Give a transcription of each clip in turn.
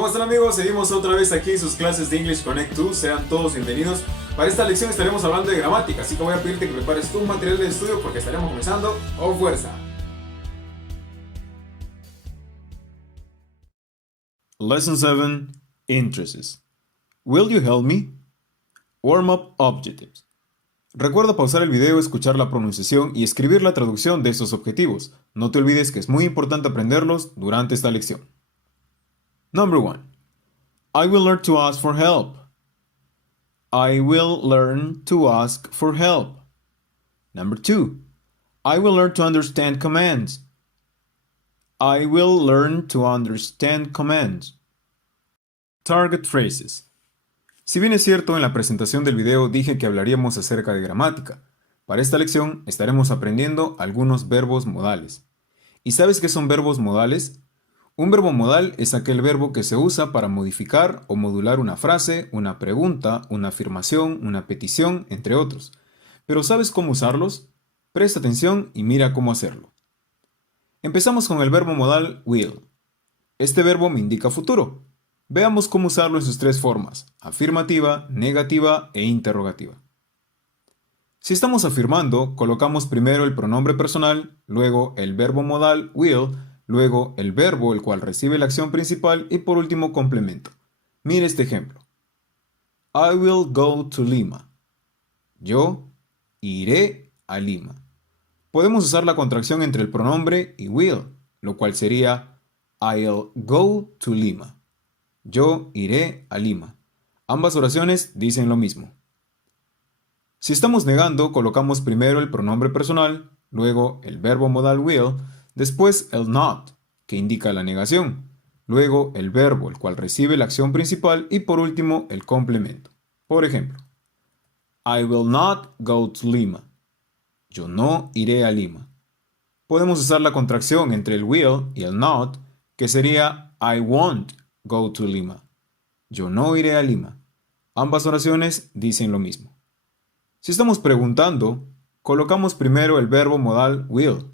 ¿Cómo están amigos? Seguimos otra vez aquí en sus clases de English Connect 2. Sean todos bienvenidos. Para esta lección estaremos hablando de gramática, así que voy a pedirte que prepares tu material de estudio porque estaremos comenzando con fuerza. Lesson 7. Interests. Will you help me? Warm-up objectives. Recuerda pausar el video, escuchar la pronunciación y escribir la traducción de estos objetivos. No te olvides que es muy importante aprenderlos durante esta lección. Number 1. I will learn to ask for help. I will learn to ask for help. Number 2. I will learn to understand commands. I will learn to understand commands. Target phrases. Si bien es cierto, en la presentación del video dije que hablaríamos acerca de gramática, para esta lección estaremos aprendiendo algunos verbos modales. ¿Y sabes qué son verbos modales? Un verbo modal es aquel verbo que se usa para modificar o modular una frase, una pregunta, una afirmación, una petición, entre otros. ¿Pero sabes cómo usarlos? Presta atención y mira cómo hacerlo. Empezamos con el verbo modal will. Este verbo me indica futuro. Veamos cómo usarlo en sus tres formas: afirmativa, negativa e interrogativa. Si estamos afirmando, colocamos primero el pronombre personal, luego el verbo modal will, luego el verbo el cual recibe la acción principal y por último complemento. Mire este ejemplo. I will go to Lima. Yo iré a Lima. Podemos usar la contracción entre el pronombre y will, lo cual sería I'll go to Lima. Yo iré a Lima. Ambas oraciones dicen lo mismo. Si estamos negando, colocamos primero el pronombre personal, luego el verbo modal will, después el not, que indica la negación, luego el verbo, el cual recibe la acción principal, y por último el complemento. Por ejemplo, I will not go to Lima. Yo no iré a Lima. Podemos usar la contracción entre el will y el not, que sería I won't go to Lima. Yo no iré a Lima. Ambas oraciones dicen lo mismo. Si estamos preguntando, colocamos primero el verbo modal will,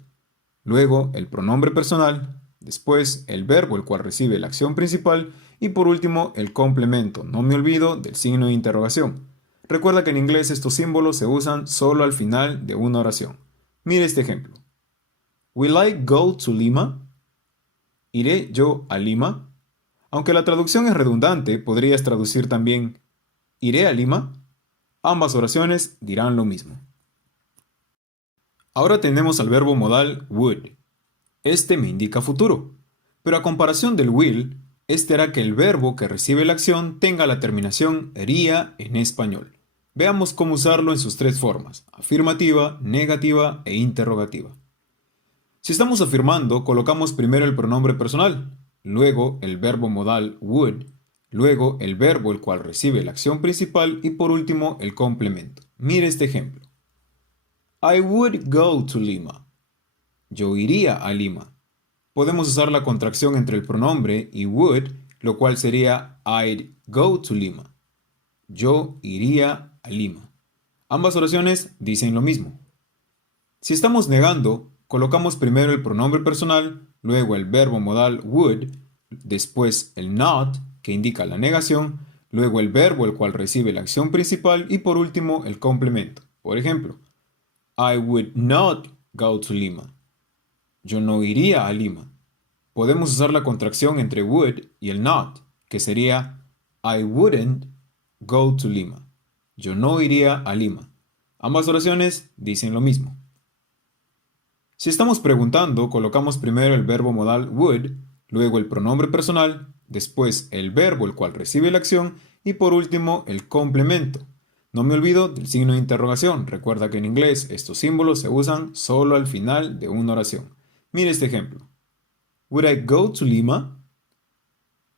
luego el pronombre personal, después el verbo el cual recibe la acción principal y por último el complemento. No me olvido del signo de interrogación. Recuerda que en inglés estos símbolos se usan solo al final de una oración. Mire este ejemplo. Will I go to Lima? ¿Iré yo a Lima? Aunque la traducción es redundante, podrías traducir también ¿iré a Lima? Ambas oraciones dirán lo mismo. Ahora tenemos al verbo modal would. Este me indica futuro, pero a comparación del will, este hará que el verbo que recibe la acción tenga la terminación ría en español. Veamos cómo usarlo en sus tres formas: afirmativa, negativa e interrogativa. Si estamos afirmando, colocamos primero el pronombre personal, luego el verbo modal would, luego el verbo el cual recibe la acción principal y por último el complemento. Mire este ejemplo. I would go to Lima. Yo iría a Lima. Podemos usar la contracción entre el pronombre y would, lo cual sería I'd go to Lima. Yo iría a Lima. Ambas oraciones dicen lo mismo. Si estamos negando, colocamos primero el pronombre personal, luego el verbo modal would, después el not, que indica la negación, luego el verbo el cual recibe la acción principal y por último el complemento. Por ejemplo, I would not go to Lima. Yo no iría a Lima. Podemos usar la contracción entre would y el not, que sería I wouldn't go to Lima. Yo no iría a Lima. Ambas oraciones dicen lo mismo. Si estamos preguntando, colocamos primero el verbo modal would, luego el pronombre personal, después el verbo el cual recibe la acción y por último el complemento. No me olvido del signo de interrogación. Recuerda que en inglés estos símbolos se usan solo al final de una oración. Mire este ejemplo. Would I go to Lima?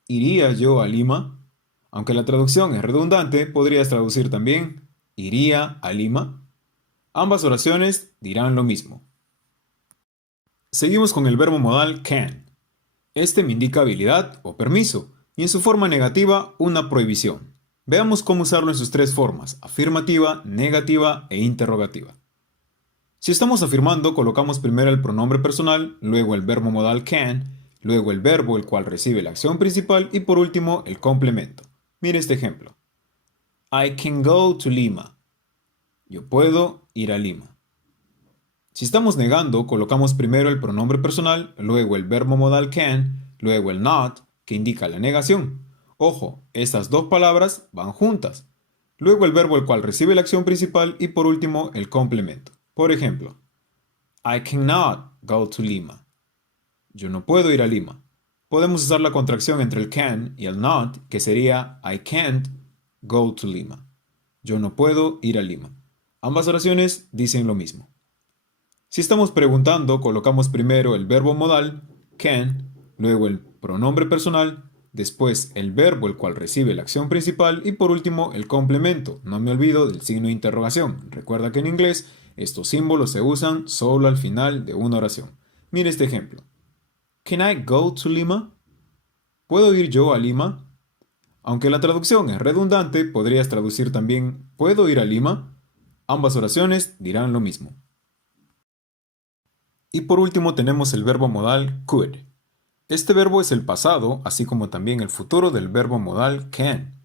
¿Iría yo a Lima? Aunque la traducción es redundante, podrías traducir también ¿iría a Lima? Ambas oraciones dirán lo mismo. Seguimos con el verbo modal can. Este me indica habilidad o permiso, y en su forma negativa, una prohibición. Veamos cómo usarlo en sus tres formas: afirmativa, negativa e interrogativa. Si estamos afirmando, colocamos primero el pronombre personal, luego el verbo modal can, luego el verbo el cual recibe la acción principal y por último el complemento. Mire este ejemplo. I can go to Lima. Yo puedo ir a Lima. Si estamos negando, colocamos primero el pronombre personal, luego el verbo modal can, luego el not, que indica la negación. Ojo, estas dos palabras van juntas. Luego el verbo el cual recibe la acción principal y por último el complemento. Por ejemplo, I cannot go to Lima. Yo no puedo ir a Lima. Podemos usar la contracción entre el can y el not, que sería I can't go to Lima. Yo no puedo ir a Lima. Ambas oraciones dicen lo mismo. Si estamos preguntando, colocamos primero el verbo modal, can, luego el pronombre personal, después el verbo el cual recibe la acción principal y por último el complemento. No me olvido del signo de interrogación. Recuerda que en inglés estos símbolos se usan solo al final de una oración. Mire este ejemplo. Can I go to Lima? ¿Puedo ir yo a Lima? Aunque la traducción es redundante, podrías traducir también ¿puedo ir a Lima? Ambas oraciones dirán lo mismo. Y por último tenemos el verbo modal could. Este verbo es el pasado, así como también el futuro del verbo modal can.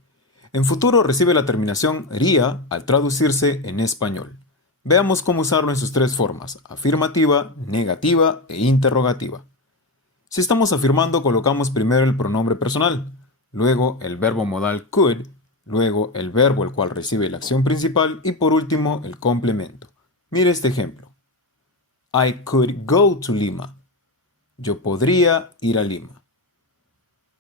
En futuro recibe la terminación ría al traducirse en español. Veamos cómo usarlo en sus tres formas: afirmativa, negativa e interrogativa. Si estamos afirmando, colocamos primero el pronombre personal, luego el verbo modal could, luego el verbo el cual recibe la acción principal y por último el complemento. Mire este ejemplo. I could go to Lima. Yo podría ir a Lima.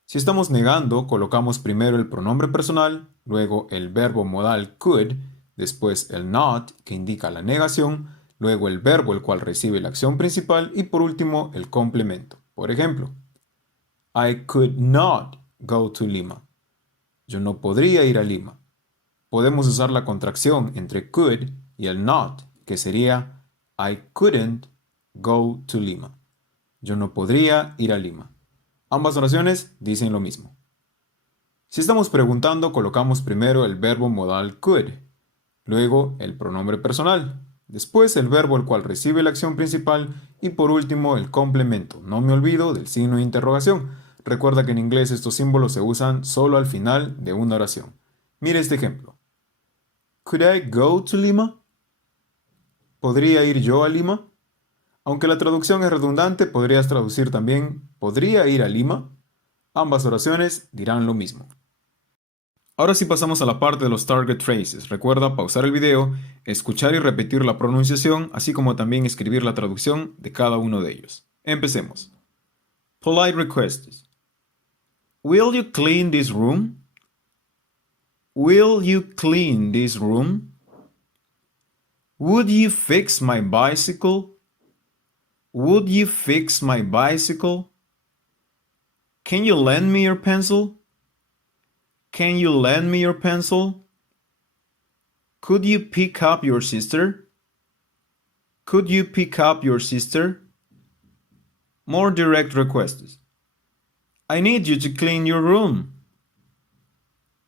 Si estamos negando, colocamos primero el pronombre personal, luego el verbo modal could, después el not, que indica la negación, luego el verbo el cual recibe la acción principal y por último el complemento. Por ejemplo, I could not go to Lima. Yo no podría ir a Lima. Podemos usar la contracción entre could y el not, que sería I couldn't go to Lima. Yo no podría ir a Lima. Ambas oraciones dicen lo mismo. Si estamos preguntando, colocamos primero el verbo modal could, luego el pronombre personal, después el verbo el cual recibe la acción principal y por último el complemento. No me olvido del signo de interrogación. Recuerda que en inglés estos símbolos se usan solo al final de una oración. Mire este ejemplo. Could I go to Lima? ¿Podría ir yo a Lima? Aunque la traducción es redundante, podrías traducir también ¿podría ir a Lima? Ambas oraciones dirán lo mismo. Ahora sí pasamos a la parte de los target phrases. Recuerda pausar el video, escuchar y repetir la pronunciación, así como también escribir la traducción de cada uno de ellos. Empecemos. Polite requests. Will you clean this room? Will you clean this room? Would you fix my bicycle? Would you fix my bicycle? Can you lend me your pencil? Can you lend me your pencil? Could you pick up your sister? Could you pick up your sister? More direct requests. I need you to clean your room.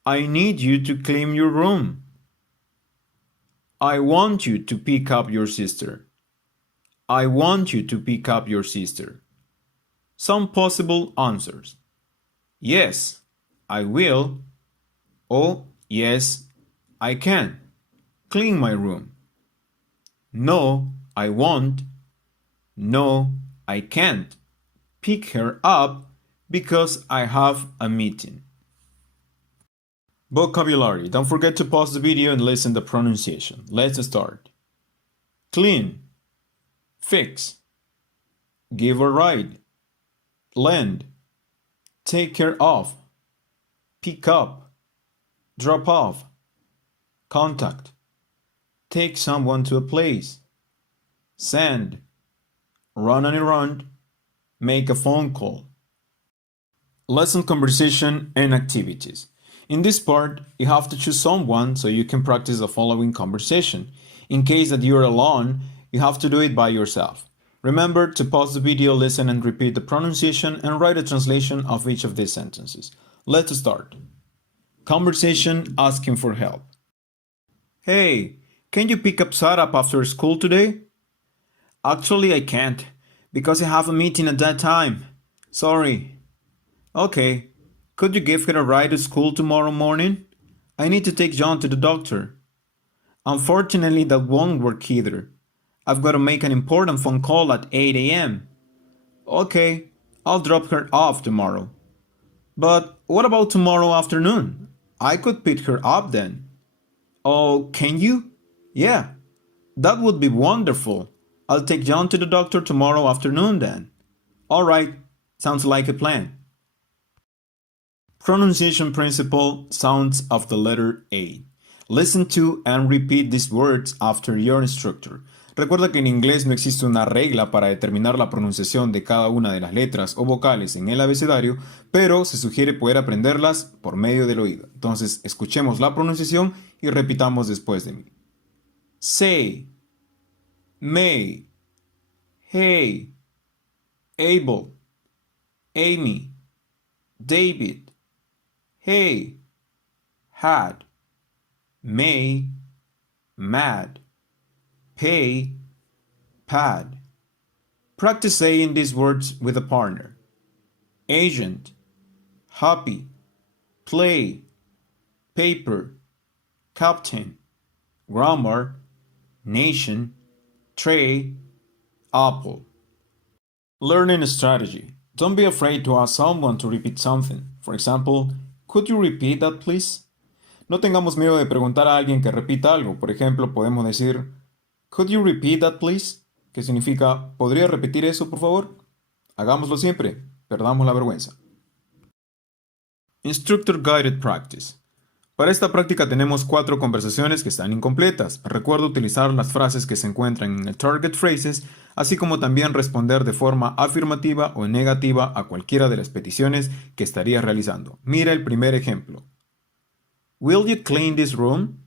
I need you to clean your room. I want you to pick up your sister. I want you to pick up your sister. Some possible answers. Yes, I will. Oh, yes, I can. Clean my room. No, I won't. No, I can't. Pick her up because I have a meeting. Vocabulary. Don't forget to pause the video and listen to the pronunciation. Let's start. Clean. Fix. Give a ride. Lend. Take care of. Pick up. Drop off. Contact. Take someone to a place. Send. Run an errand. Make a phone call. Lesson conversation and activities. In this part, you have to choose someone so you can practice the following conversation. In case that you're alone, you have to do it by yourself. Remember to pause the video, listen and repeat the pronunciation and write a translation of each of these sentences. Let's start. Conversation asking for help. Hey, can you pick up Sarah after school today? Actually, I can't, because I have a meeting at that time. Sorry. Okay. Could you give her a ride to school tomorrow morning? I need to take John to the doctor. Unfortunately, that won't work either. I've got to make an important phone call at 8 a.m. Okay, I'll drop her off tomorrow. But what about tomorrow afternoon? I could pick her up then. Oh, can you? Yeah, that would be wonderful. I'll take John to the doctor tomorrow afternoon then. All right, sounds like a plan. Pronunciation principle, sounds of the letter A. Listen to and repeat these words after your instructor. Recuerda que en inglés no existe una regla para determinar la pronunciación de cada una de las letras o vocales en el abecedario, pero se sugiere poder aprenderlas por medio del oído. Entonces, escuchemos la pronunciación y repitamos después de mí. Say, may, hey, able, Amy, David, hey, had, may, mad, pay, pad. Practice saying these words with a partner. Agent, happy, play, paper, captain, grammar, nation, tray, apple. Learning strategy. Don't be afraid to ask someone to repeat something. For example, could you repeat that please? No tengamos miedo de preguntar a alguien que repita algo. Por ejemplo, podemos decir, could you repeat that please? Que significa, ¿podría repetir eso por favor? Hagámoslo siempre, perdamos la vergüenza. Instructor Guided Practice. Para esta práctica tenemos 4 conversaciones que están incompletas. Recuerda utilizar las frases que se encuentran en el Target Phrases, así como también responder de forma afirmativa o negativa a cualquiera de las peticiones que estarías realizando. Mira el primer ejemplo. Will you clean this room?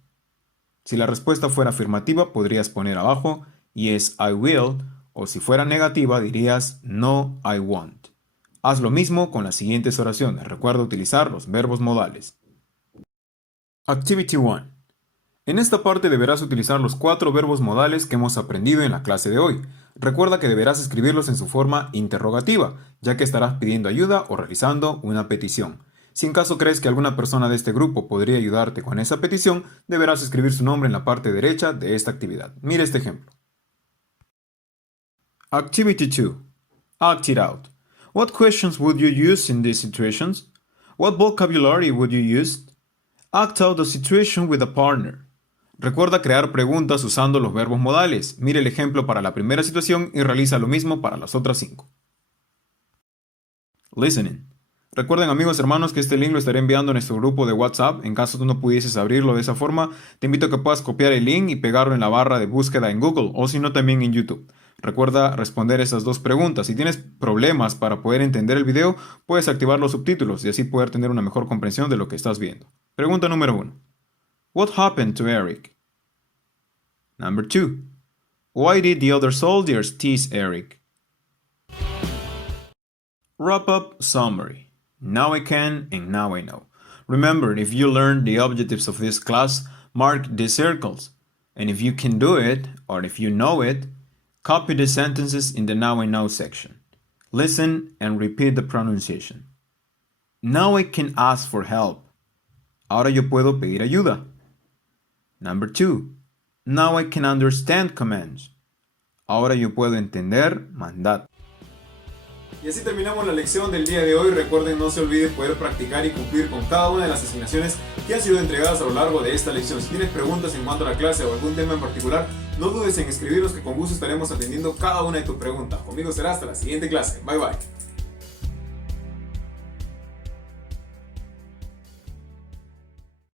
Si la respuesta fuera afirmativa, podrías poner abajo Yes, I will, o si fuera negativa, dirías No, I won't. Haz lo mismo con las siguientes oraciones. Recuerda utilizar los verbos modales. Activity 1. En esta parte deberás utilizar los 4 verbos modales que hemos aprendido en la clase de hoy. Recuerda que deberás escribirlos en su forma interrogativa, ya que estarás pidiendo ayuda o realizando una petición. Si en caso crees que alguna persona de este grupo podría ayudarte con esa petición, deberás escribir su nombre en la parte derecha de esta actividad. Mira este ejemplo. Activity 2. Act it out. What questions would you use in these situations? What vocabulary would you use? Act out the situation with a partner. Recuerda crear preguntas usando los verbos modales. Mira el ejemplo para la primera situación y realiza lo mismo para las otras 5. Listening. Recuerden amigos hermanos que este link lo estaré enviando en nuestro grupo de WhatsApp. En caso tú no pudieses abrirlo de esa forma, te invito a que puedas copiar el link y pegarlo en la barra de búsqueda en Google o si no también en YouTube. Recuerda responder esas 2 preguntas. Si tienes problemas para poder entender el video, puedes activar los subtítulos y así poder tener una mejor comprensión de lo que estás viendo. Pregunta número 1. What happened to Eric? Number 2. Why did the other soldiers tease Eric? Wrap up summary. Now I can and now I know. Remember, if you learned the objectives of this class, mark the circles. And if you can do it, or if you know it, copy the sentences in the Now I Know section. Listen and repeat the pronunciation. Now I can ask for help. Ahora yo puedo pedir ayuda. Number 2. Now I can understand commands. Ahora yo puedo entender mandatos. Y así terminamos la lección del día de hoy. Recuerden, no se olviden poder practicar y cumplir con cada una de las asignaciones que han sido entregadas a lo largo de esta lección. Si tienes preguntas en cuanto a la clase o algún tema en particular, no dudes en escribirnos que con gusto estaremos atendiendo cada una de tus preguntas. Conmigo será hasta la siguiente clase. Bye bye.